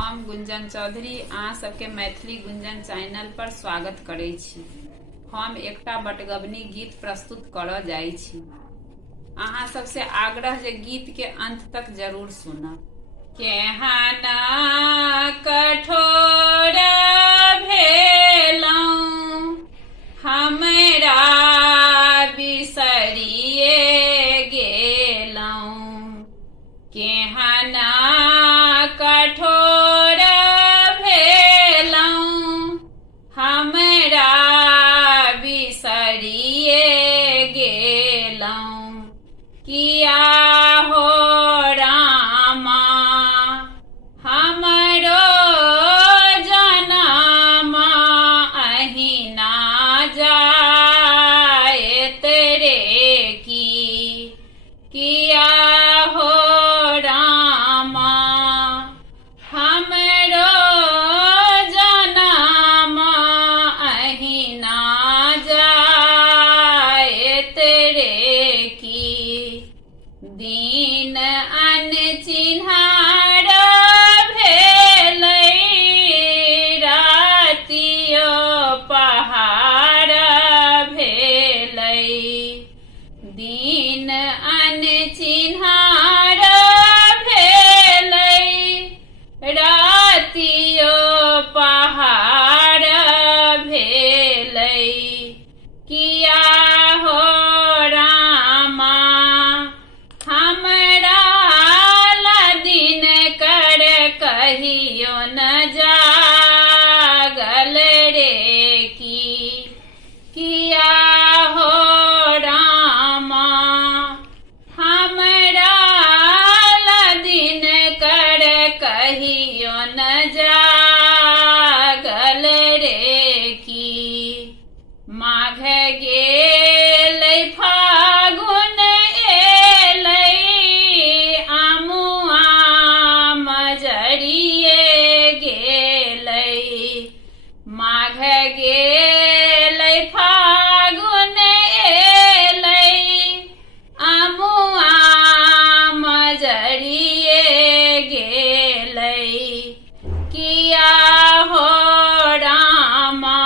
हम गुंजन चौधरी अहाँ सबके मैथिली गुंजन चैनल पर स्वागत करै छी। हम एकटा बटगबनी गीत प्रस्तुत करऽ जाइ छी। अहाँ सबसे आग्रह जे गीत के अंत तक जरूर सुनब। केहन कठोर भेलौं हमरा बिसरिए गेलौं, केहन कठोर भेलौं हमरा बिसरिए गेलौं, किया हो रामा हमरो जनमा अहिना जाएत रे की, किया हो रामा हमरो जनमा अहिना जाएत रे की। दीन अनचिन्हार भेलै रातियो पहाड़ भेलै, दीन अनचिन्हार भेलै रातियो पहाड़ भेलै, किया हो रामा हमरा दिन कर कहियो न जागल रे की, किया हो रामा हमरा दिन कर कहियो न जागल रे की। माघ गेलै फागुन एलै आमुआ मजरिए गेलै, माघ गेलै फागुन एलै आमुआ मजरिए गेलै, किया हो रामा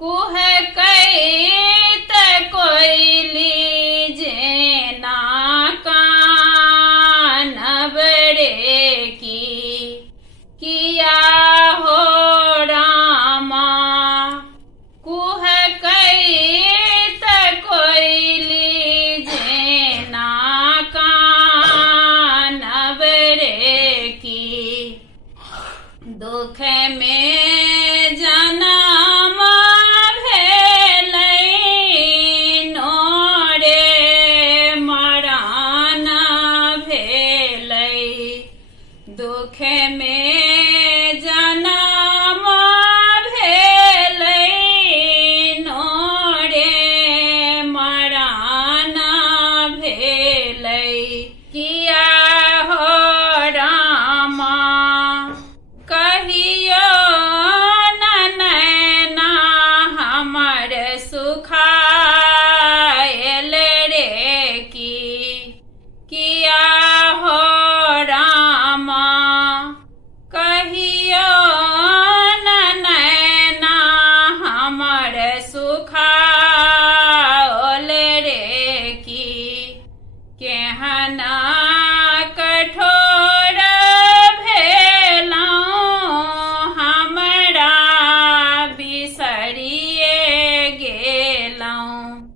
कुह कैत कोइली जेना कानब रे की, किया हो रामा कुह कैत कोइली जेना कानब रे की। दुख में जनम भेलै नोरे मरण भेलै, दुख में